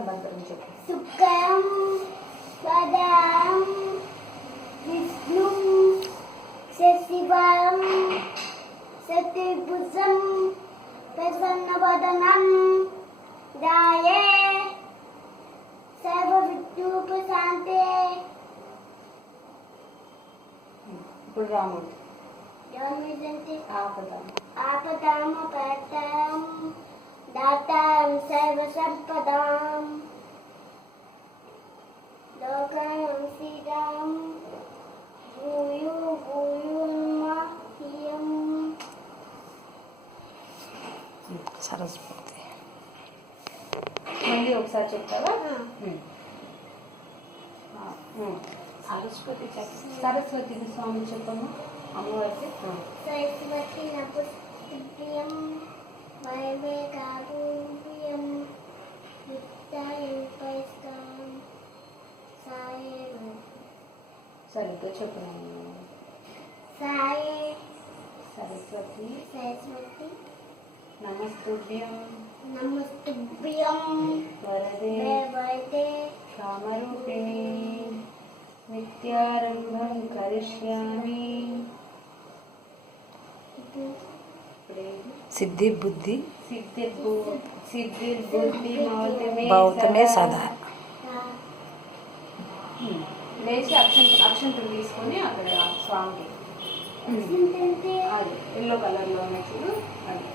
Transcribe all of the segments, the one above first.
మంత్రం చెప్పు సుఖం పదం విష్ణు శశివం శక్తిభుజం ప్రసన్నవదనం దాయే సర్వవిద్యూపశాంతే ఇప్పుడు రాముడు రాముడు అంటే ఆపదాం ఆపదామ పదం దాతాం సర్వసంపదాం లోకాయం శ్రీరాం భూయు భూయుర్మహ్యం సరస్వతి. మళ్ళీ ఒకసారి చెప్తావా? సరస్వతి సరస్వతి స్వామి చెప్పము అమ్మవారికి. సరస్వతి నపుస్త్రియం సరిగ్గా చెప్పినాను సాయి సరస్వతి సరస్వతి నమస్తుభ్యం నమస్తుభ్యం వరదే వరదే కామరూపిణి నిత్యారంభం కరిష్యామి సిద్ధి బుద్ధి భౌతమే సదా. లేచి అక్షంత అక్షంతలు తీసుకొని అక్కడ స్వామికి అది ఎల్లో కలర్లో ఉన్నాయి చూడు అది.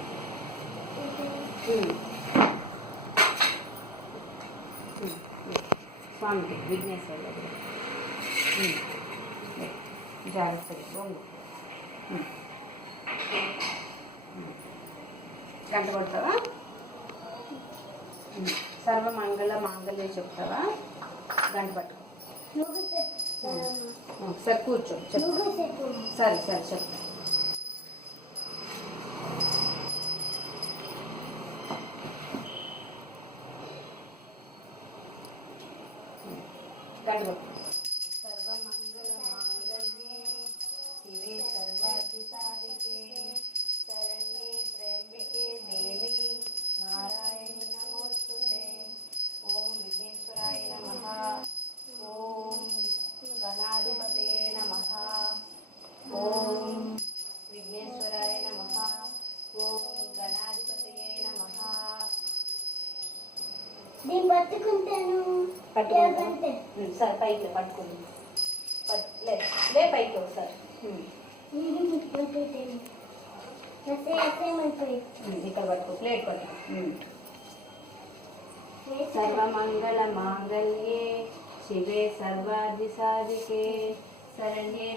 స్వామికి విఘ్నేశ్వర. జాగ్రత్తగా. గంట కొడతావా? సర్వ మంగళ మాంగళ్యం చెప్తావా? గంట పట్టు. సరే కూర్చో చెప్పు. సరే సరే చెప్తా గంట పట్టు. నేను పట్టుకుంటాను. సరే పైకి పట్టుకోండి. పట్ లే పైకి ఒకసారి. ఇక్కడ పట్టుకో ప్లేట్ పట్టుకో. సర్వమంగళ మాంగళ్యే శివే సర్వాది సాధికే శరణ్యే